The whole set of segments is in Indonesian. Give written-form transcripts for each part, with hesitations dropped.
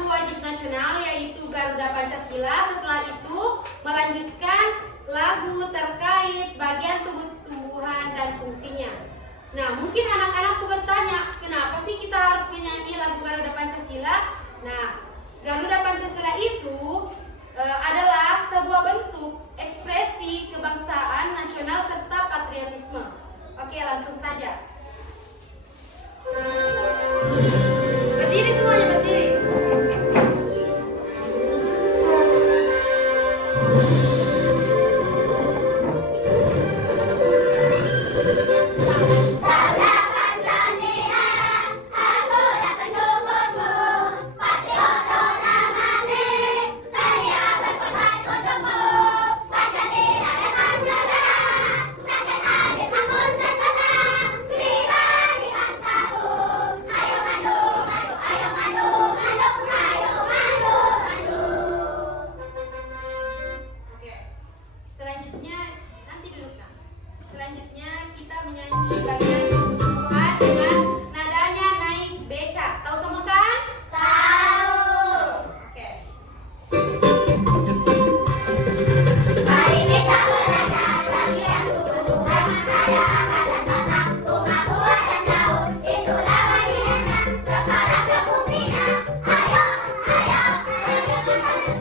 lagu wajib nasional yaitu Garuda Pancasila. Setelah itu melanjutkan lagu terkait bagian tubuh tumbuhan dan fungsinya. Nah, mungkin anak-anakku bertanya, kenapa sih kita harus menyanyi lagu Garuda Pancasila? Nah, Garuda Pancasila itu adalah sebuah bentuk ekspresi kebangsaan nasional serta patriotisme. Oke, langsung saja. Berdiri semuanya, berdiri. Selanjutnya kita menyanyi bagian tubuh-tumbuhan dengan nadanya naik becak. Tahu semua kan? Tahu. Oke. Mari kita belajar bagian tubuh-tumbuhan ada akar dan batang, bunga, buah dan daun. Itulah bagiannya. Sekarang ke fungsinya. Ayo, ayo, ayo kita dengar.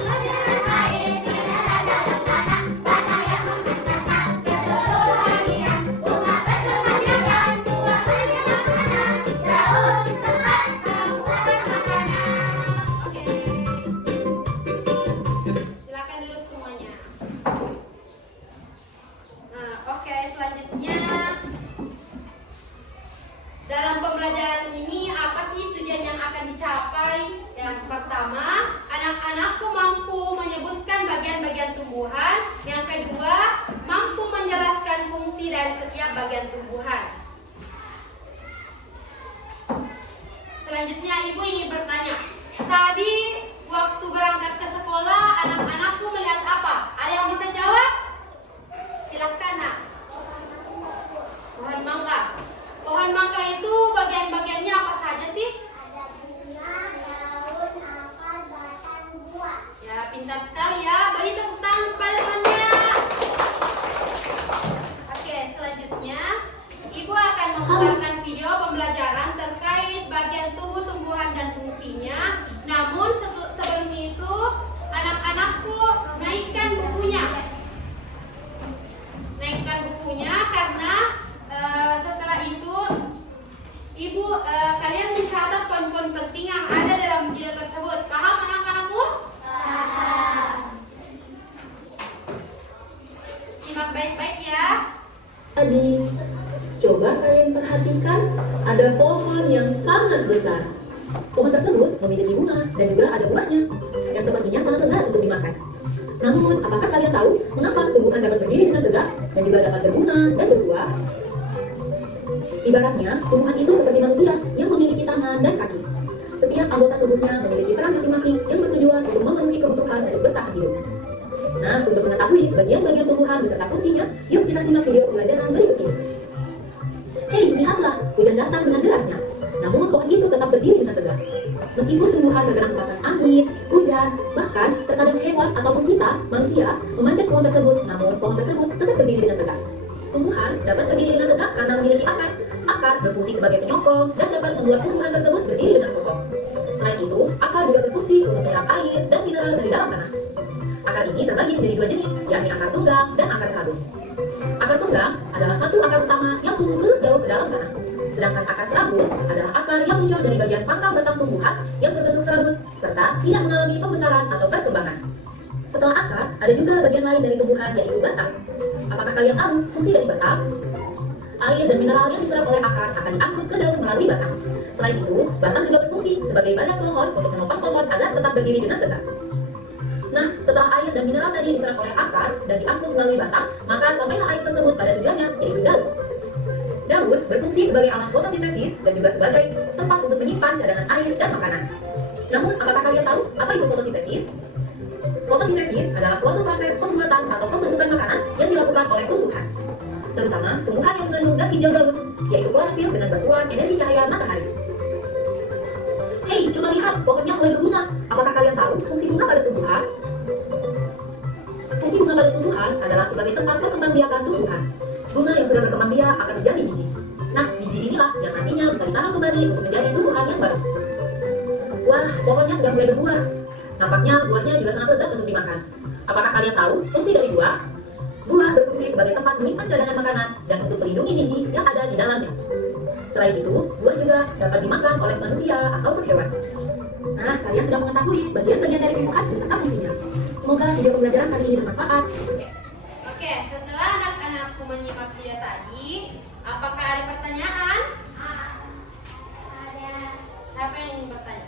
Aliran air mineral dalam tanah, batang yang membentang. Dalam pembelajaran ini, apa sih tujuan yang akan dicapai? Yang pertama, anak-anakku mampu menyebutkan bagian-bagian tumbuhan. Yang kedua, mampu menjelaskan fungsi dari setiap bagian tumbuhan. Selanjutnya, Ibu ingin bertanya. Tadi, waktu berangkat ke sekolah, anak-anakku melihat apa? Ada yang bisa jawab? Silakan, Nak. Pohon mangga. Pohon mangga itu bagian-bagiannya apa saja sih? Ada bunga, daun, akar, batang, buah. Ya, pintar sekali ya. Beri tepuk tangan kepada temannya. Oke, selanjutnya Ibu akan memutarkan video pembelajaran terkait bagian tubuh tumbuhan dan fungsinya. Namun sebelum itu, anak-anakku naikkan bukunya. Naikkan bukunya karena setelah itu Ibu kalian mencatat poin-poin penting yang ada dalam video tersebut. Paham anak-anakku? Paham. Simak baik-baik ya. Tadi, coba kalian perhatikan ada pohon yang sangat besar. Pohon tersebut memiliki bunga dan juga ada buahnya yang sepertinya sangat besar untuk dimakan. Namun, apakah kalian tahu mengapa tumbuhan dapat berdiri dengan tegak dan juga dapat berbunga dan berbuah? Ibaratnya, tumbuhan itu seperti manusia yang memiliki tangan dan kaki. Setiap anggota tubuhnya memiliki peran masing-masing yang bertujuan untuk memenuhi kebutuhan untuk bertahan hidup. Nah, untuk mengetahui bagian-bagian tumbuhan beserta fungsinya, yuk kita simak video pembelajaran berikut ini. Hei, lihatlah, hujan datang dengan derasnya. Namun pohon itu tetap berdiri dengan tegak. Meskipun tumbuhan terkena pasan angin, hujan, bahkan terkadang hewan ataupun kita, manusia, memanjat pohon tersebut, namun pohon tersebut tetap berdiri dengan tegak. Tumbuhan dapat berdiri dengan tegak karena memiliki akar. Akar berfungsi sebagai penyokong dan dapat membuat tumbuhan tersebut berdiri dengan kokoh. Selain itu, akar juga berfungsi untuk menyerap air dan mineral dari dalam tanah. Akar ini terbagi menjadi dua jenis, yakni akar tunggang dan akar serabut. Akar tunggang adalah satu akar utama yang tumbuh terus jauh ke dalam tanah. Sedangkan akar serabut adalah akar yang muncul dari bagian pangkal batang tumbuhan yang berbentuk serabut serta tidak mengalami pembesaran atau perkembangan. Setelah akar, ada juga bagian lain dari tumbuhan yaitu batang. Apakah kalian tahu fungsi dari batang? Air dan mineral yang diserap oleh akar akan diangkut ke daun melalui batang. Selain itu, batang juga berfungsi sebagai badan pohon untuk menopang pohon agar tetap berdiri dengan tegak. Nah, setelah air dan mineral tadi diserap oleh akar dan diangkut melalui batang, maka sampailah air tersebut pada tujuannya, yaitu daun. Daun berfungsi sebagai alat fotosintesis dan juga sebagai tempat untuk menyimpan cadangan air dan makanan. Namun, apakah kalian tahu apa itu fotosintesis? Fotosintesis adalah suatu proses pembuatan atau pembentukan makanan yang dilakukan oleh tumbuhan, terutama tumbuhan yang mengandung zat hijau daun, yaitu klorofil dengan bantuan energi cahaya matahari. Hei, Hei, coba lihat, pokoknya mulai berbunga. Apakah kalian tahu fungsi bunga pada tumbuhan? Fungsi bunga pada tumbuhan adalah sebagai tempat perkembangbiakan tumbuhan. Bunga yang sudah berkembang biak akan menjadi biji. Nah, biji inilah yang nantinya bisa ditanam kembali untuk menjadi tumbuhan yang baru. Wah, pohonnya sudah mulai berbuah. Nampaknya buahnya juga sangat lezat untuk dimakan. Apakah kalian tahu fungsi dari buah? Buah berfungsi sebagai tempat menyimpan cadangan makanan dan untuk melindungi biji yang ada di dalamnya. Selain itu, buah juga dapat dimakan oleh manusia ataupun hewan. Nah, kalian sudah mengetahui bagian-bagian dari tumbuhan beserta fungsinya. Semoga video pembelajaran kali ini bermanfaat. Oke, setelah anak-anakku menyimak video tadi, apakah ada pertanyaan? Ada Siapa yang ingin bertanya?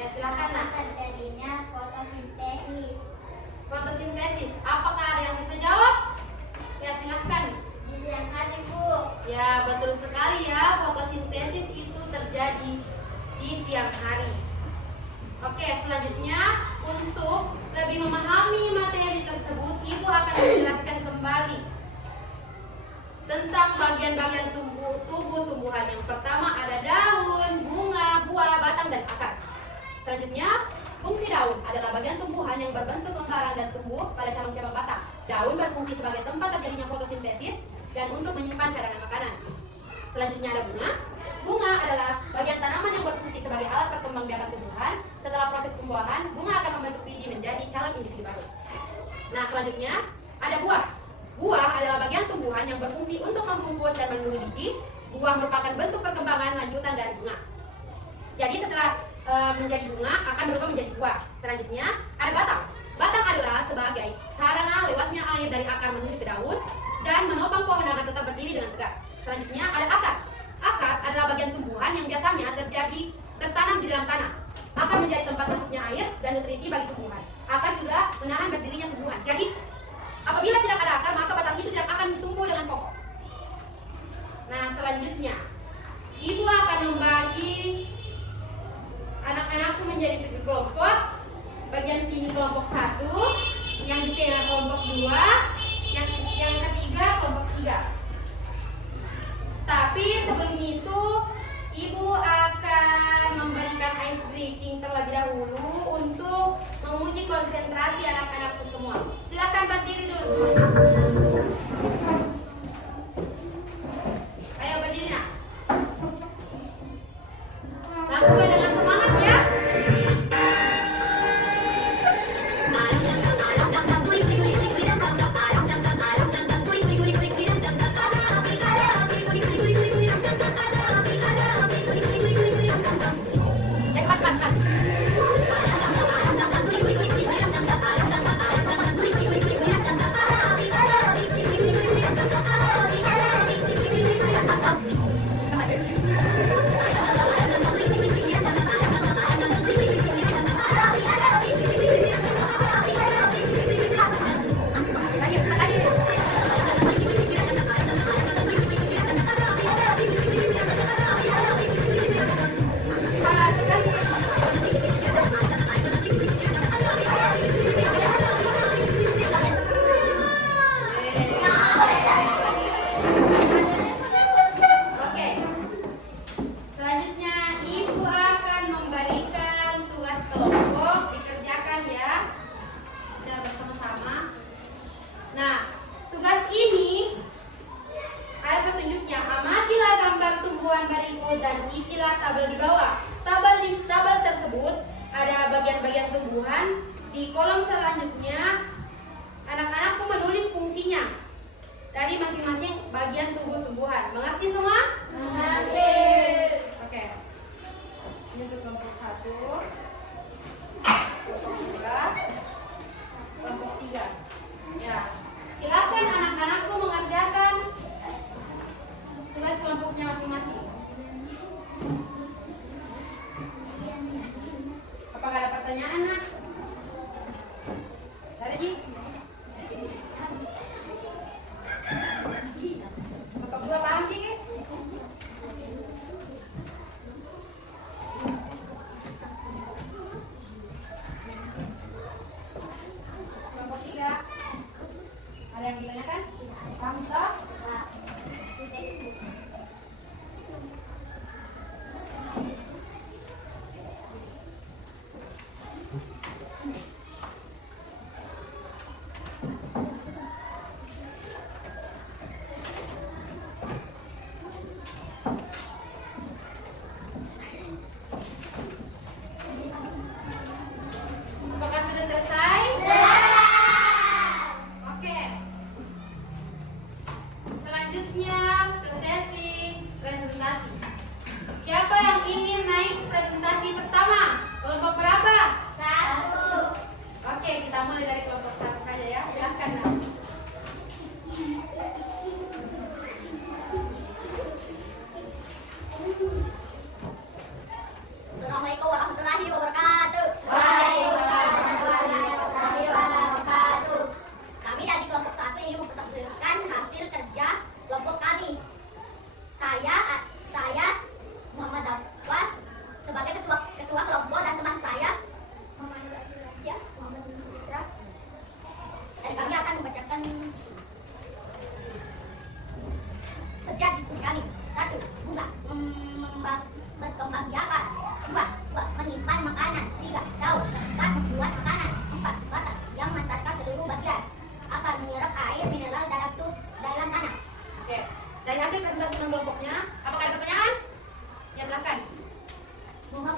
Ya, silakan nak. terjadinya fotosintesis. Fotosintesis, apakah ada yang bisa jawab? Ya, silakan. Di siang hari, Bu. Ya, betul sekali ya. Fotosintesis itu terjadi di siang hari. Oke, selanjutnya untuk lebih memahami materi tersebut, Ibu akan menjelaskan kembali tentang bagian-bagian tubuh tumbuhan. Yang pertama ada daun, bunga, buah, batang, dan akar. Selanjutnya, fungsi daun adalah bagian tumbuhan yang berbentuk lingkaran dan tumbuh pada cabang-cabang batang. Daun berfungsi sebagai tempat terjadinya fotosintesis dan untuk menyimpan cadangan makanan. Selanjutnya ada bunga. Bunga adalah bagian tanaman yang berfungsi sebagai alat perkembangbiakan tumbuhan. Setelah proses pembuahan, bunga akan membentuk biji menjadi calon individu baru. Nah, selanjutnya ada buah. Buah adalah bagian tumbuhan yang berfungsi untuk membungkus dan melindungi biji. Buah merupakan bentuk perkembangan lanjutan dari bunga. Jadi setelah menjadi bunga akan berubah menjadi buah. Selanjutnya ada batang. Batang adalah sebagai sarana lewatnya air dari akar menuju ke daun dan menopang pohon agar tetap berdiri dengan tegak. Selanjutnya ada akar. Akar adalah bagian tumbuhan yang biasanya tertanam di dalam tanah. Akar menjadi tempat masuknya air dan nutrisi bagi tumbuhan. Akar juga menahan berdirinya tumbuhan. Jadi apabila tidak ada akar, maka batang itu tidak akan tumbuh dengan kokoh. Nah, selanjutnya Ibu akan membagi anak-anakku menjadi 3 kelompok. Bagian sini kelompok 1, yang di tengah kelompok 2, yang ketiga kelompok 3. Tapi sebelum itu Ibu akan memberikan ice breaking terlebih dahulu untuk menguji konsentrasi anak-anakku semua. Silakan berdiri dulu semuanya. Ayo berdiri nak. Lakukan dengan semangat ya. Oke. Selanjutnya Ibu akan memberikan tugas kelompok dikerjakan ya. Secara bersama-sama. Nah, tugas ini ada petunjuknya. Amatilah gambar tumbuhan berikut dan isilah tabel di bawah. Tabel tersebut ada bagian-bagian tumbuhan. Di kolom selanjutnya anak-anakku menulis fungsinya dari masing-masing bagian tubuh tumbuhan. Mengerti semua? Mengerti. Oke. Ini untuk kelompok 1, kelompok 2, kelompok 3. Ya. Silakan anak-anakku mengerjakan tugas kelompoknya masing-masing. Apakah ada pertanyaan, Nak? Ada, Ji? Kelompok 2 paham, Ji? Kelompok 3 ada yang ditanyakan? Paham juga?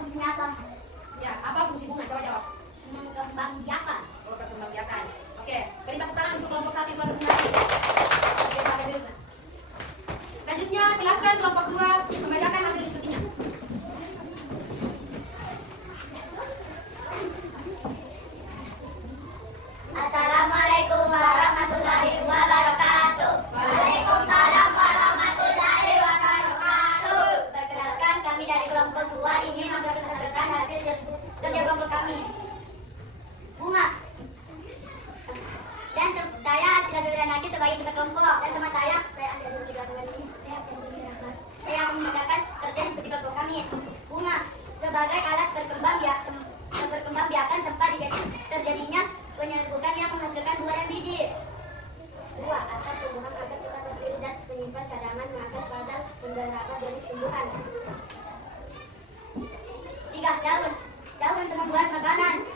fungsinya apa? Ya, apa fungsi bunga? Coba jawab. Mengembangbiakan. Oh, perkembangbiakan. Oke, beri tepuk tangan untuk kelompok 1 itu harus benar. Oke, silakan duduk. Selanjutnya, silakan kelompok 2 membacakan hasil diskusinya. Assalamualaikum warahmatullahi wabarakatuh. Waalaikumsalam warahmatullahi wabarakatuh. Perkenalkan, kami dari kelompok 2 ingin mempresentasikan hasil kerja kelompok kami. Bunga. Dan saya Asyidul Naki sebagai ketua kelompok, dan teman saya Anda Zulfi Ratnawati. Saya akan membacakan kerja diskusi kelompok kami. Bunga sebagai alat perkembangbiakan tempat terjadinya penyerbukan yang menghasilkan buah dan biji. 2. Akan tumbuhan agar kita terpilih dan menyimpan cadangan mengajar pada beberapa jenis tumbuhan. 3. Daun untuk membuat makanan.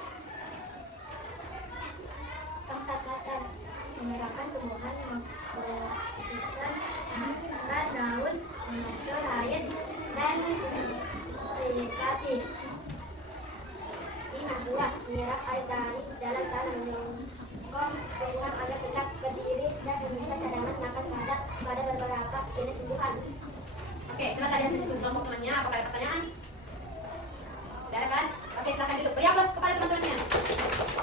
4. Menyerapkan tumbuhan yang membutuhkan akar daun, mengatur air, dan vegetasi. 5. Menyerap air dari dalam tanah, menyokong tumbuhan agar tetap berdiri dan menyimpan cadangan makan pada beberapa jenis tumbuhan. Oke, coba tadi hasil diskusi kelompok temannya. Apakah ada pertanyaan? Tidak ada kan? Oke, silakan duduk. Beri aplaus kepada teman-temannya.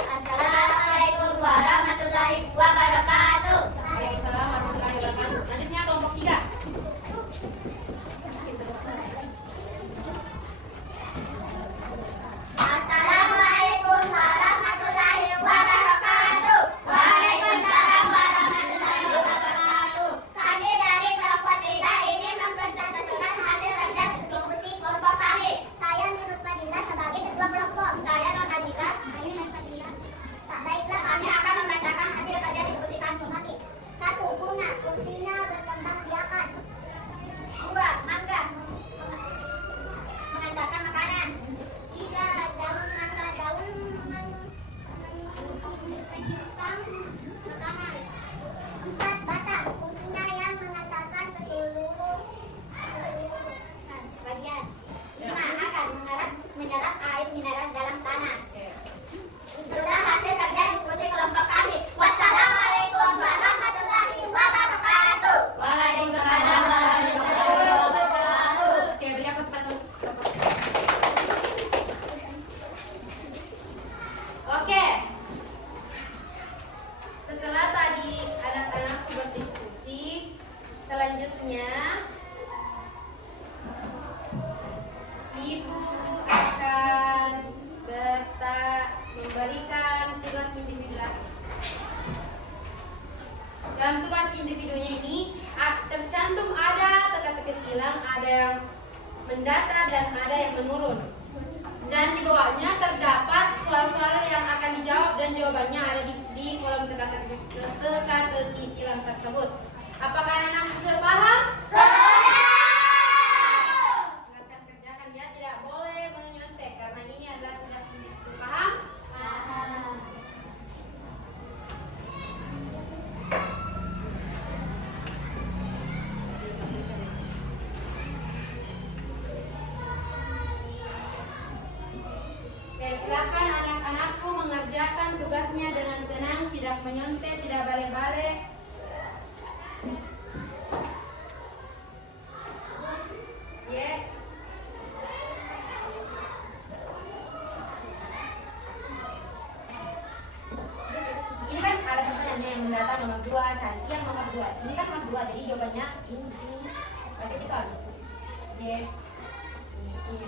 Assalamualaikum warahmatullahi wabarakatuh. Waalaikumsalam warahmatullahi wabarakatuh. Selanjutnya kelompok 3. Assalamualaikum warahmatullahi wabarakatuh. Waalaikumsalam warahmatullahi wabarakatuh. Kami dari kelompok 3 ini mempresentasikan hasil kerja diskusi kelompok kami. Saya Nurul Fadila sebagai ketua kelompok. Saya Nur Aziza. Ayu Nur Fadila. Baiklah, kami akan membacakan hasil kerja diskusi kami. 1. Bunga, fungsinya berkembang biakan. 2. Mangga, mengantarkan makanan. 3. Daun mangga, daun menyimpan makanan. 4. Batang, fungsinya yang mengantarkan ke seluruh bagian. 5. Akar, menyerap air mineral dalam tanah. Itulah hasil kerja diskusi kelompok kami. Wassalamualaikum warahmatullahi wabarakatuh. Waalaikumsalam warahmatullahi wabarakatuh. Oke, beri aplaus kepada kelompok. Oke. Setelah tadi anak-anakku berdiskusi, selanjutnya Ibu akan memberikan tugas individu lagi. Dalam tugas individunya ini tercantum ada teka-teki silang, ada yang mendata dan ada yang menurun. Dan di bawahnya terdapat soal-soal yang akan dijawab dan jawabannya ada di kolom teka-teki silang tersebut. Apakah anak-anak sudah paham? Silakan kerjakan ya, tidak boleh menyontek karena ini adalah tugas individu. Paham? Oke, silakan anak-anakku mengerjakan tugasnya dengan tenang, tidak menyontek, tidak balik-balik. Ya. Ini kan ada pertanyaannya yang mendata nomor 2, Canti yang nomor 2. Ini kan nomor 2, jadi jawabannya ini di sini. Kasih soal. Oke. Ini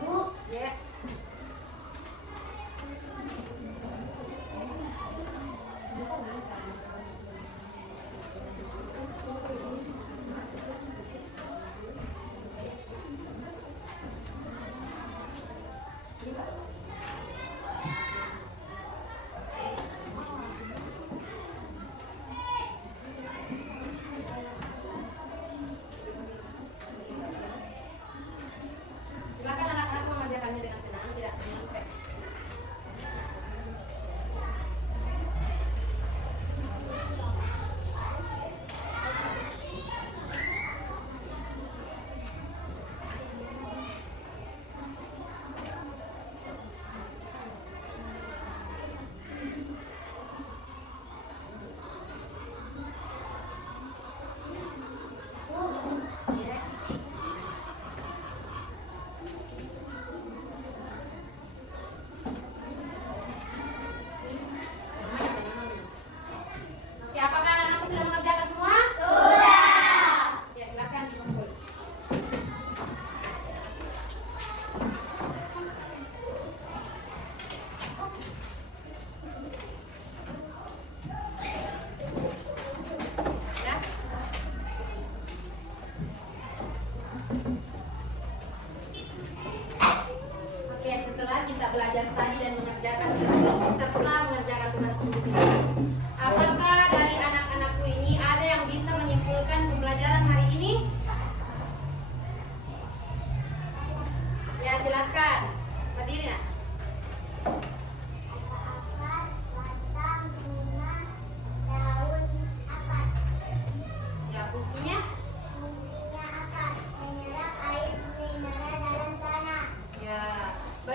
Bu, ya. Bisa.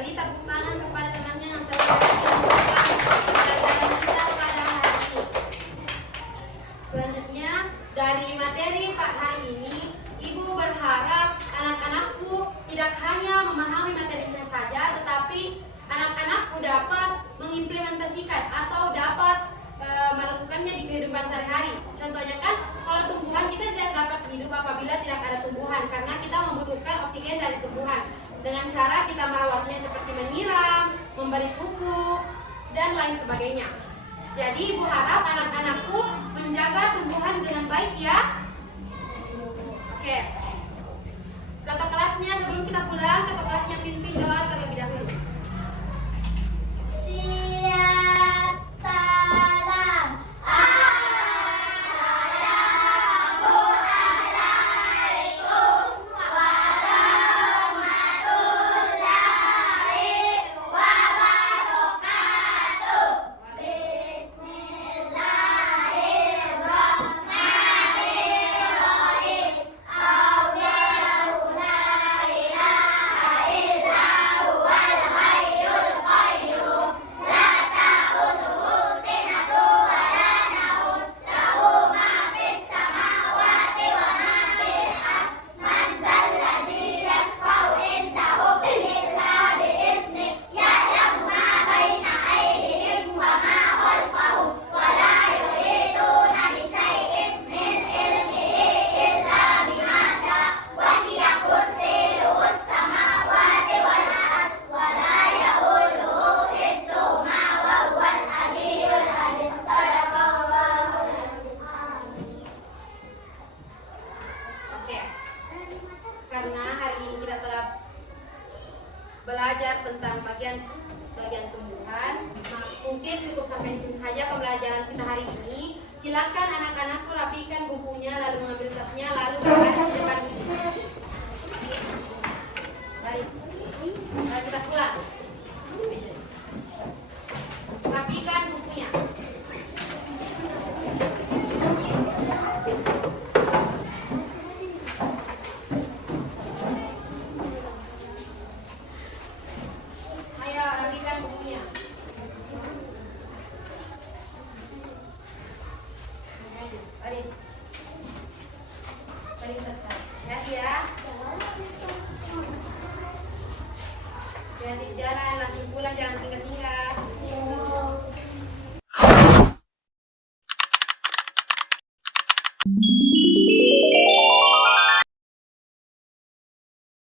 Beri tepuk tangan kepada temannya yang telah menonton pelajaran kita pada hari ini. Selanjutnya, dari materi hari ini, Ibu berharap anak-anakku tidak hanya memahami materinya saja, tetapi anak-anakku dapat mengimplementasikan atau dapat melakukannya di kehidupan sehari-hari. Contohnya kan, kalau tumbuhan kita tidak dapat hidup apabila tidak ada tumbuhan, karena kita membutuhkan oksigen dari tumbuhan. Dengan cara kita merawatnya seperti menyiram, memberi pupuk, dan lain sebagainya. Jadi Ibu harap anak-anakku menjaga tumbuhan dengan baik ya. Oke. Ketua kelasnya sebelum kita pulang, ketua kelasnya pimpin doa terlebih dahulu. Siap, salam. Assalamualaikum warahmatullahi wabarakatuh. Bismillahirrahmanirrahim. Allahu la ilaha illa huwal hayyul qayyum. La ta'khudhuhu sinatun wa la nawm. Lahu ma fis samawati wa ma fil ardh. Man dzal ladzi yashfa'u indahu illa bi'iznihi. Ya'lamu ma baina aydihim wa ma khalfahum. Wa la yuhituna bi syai'in min ilmihi illa bima syaa. Wasi'a kursiyyuhus samawati wal ardh. Wa la ya'uduhu hifdzuhuma wa huwal 'aliyyul 'azim. Shadaqallahul 'azim. Oke. Karena hari ini kita telah belajar tentang bagian tumbuhan, mungkin cukup sampai di sini saja pembelajaran kita hari ini. Silakan anak-anakku rapikan bukunya, lalu mengambil tasnya, lalu berbaris di depan ibu. Baris. Lalu kita pulang. Rapikan bukunya. Ayo rapikan bukunya. Baris. Baris selesai. Hati ya. Hati jalan, langsung pulang, jangan singgah-singgah.